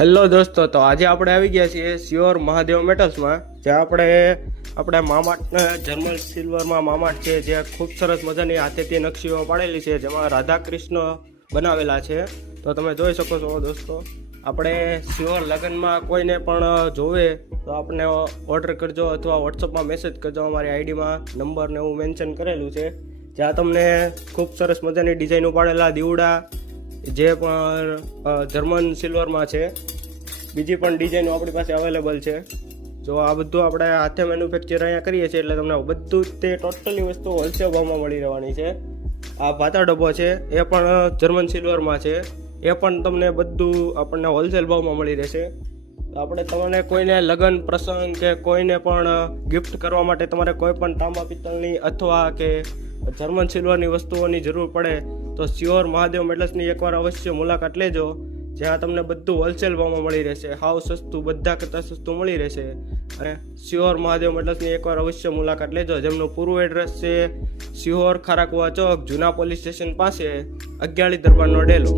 Hello દોસ્તો, તો આજે આપણે આવી ગયા છીએ શ્યોર મહાદેવ મેટલ્સમાં, જ્યાં આપણે મામાટ જર્મન સિલ્વરમાં મામાટ છે, જે ખૂબ સરસ મજાની હાથેથી નકશીઓ પાડેલી છે, જેમાં રાધા કૃષ્ણ બનાવેલા છે. તો તમે જોઈ શકો છો દોસ્તો. આપણે શ્યોર લગ્નમાં કોઈને પણ જોવે તો આપણે ઓર્ડર કરજો અથવા વોટ્સઅપમાં મેસેજ કરજો. અમારી આઈડીમાં નંબર ને એવું મેન્શન કરેલું છે, જ્યાં તમને ખૂબ સરસ મજાની ડિઝાઇનો પાડેલા દીવડા જે પણ જર્મન સિલ્વરમાં છે. બીજી પણ ડિઝાઇનો આપણી પાસે અવેલેબલ છે. જો આ બધું આપણે હાથે મેન્યુફેક્ચર અહીંયા કરીએ છીએ, એટલે તમને બધું તે ટોટલી વસ્તુ હોલસેલ ભાવમાં મળી રહેવાની છે. આ ભાતા ડબ્બો છે, એ પણ જર્મન સિલ્વરમાં છે, એ પણ તમને બધું આપણને હોલસેલ ભાવમાં મળી રહેશે. આપણે તમને કોઈને લગ્ન પ્રસંગ કે કોઈને પણ ગિફ્ટ કરવા માટે તમારે કોઈ પણ તાંબા પિત્તળની અથવા કે જર્મન સિલ્વરની વસ્તુઓની જરૂર પડે તો શ્યોર મહાદેવ મેટલ્સની એકવાર અવશ્ય મુલાકાત લેજો, જ્યાં તમને બધું હોલસેલ ભાવમાં મળી રહેશે. હાવ સસ્તું, બધા કરતાં સસ્તું મળી રહેશે. અને શ્યોર મહાદેવ મેટલ્સની એકવાર અવશ્ય મુલાકાત લેજો, જેમનું પૂરું એડ્રેસ છે શ્યોર ખારાકુવા ચોક, જૂના પોલીસ સ્ટેશન પાસે, અગિયાળી દરબારનો ડેલો.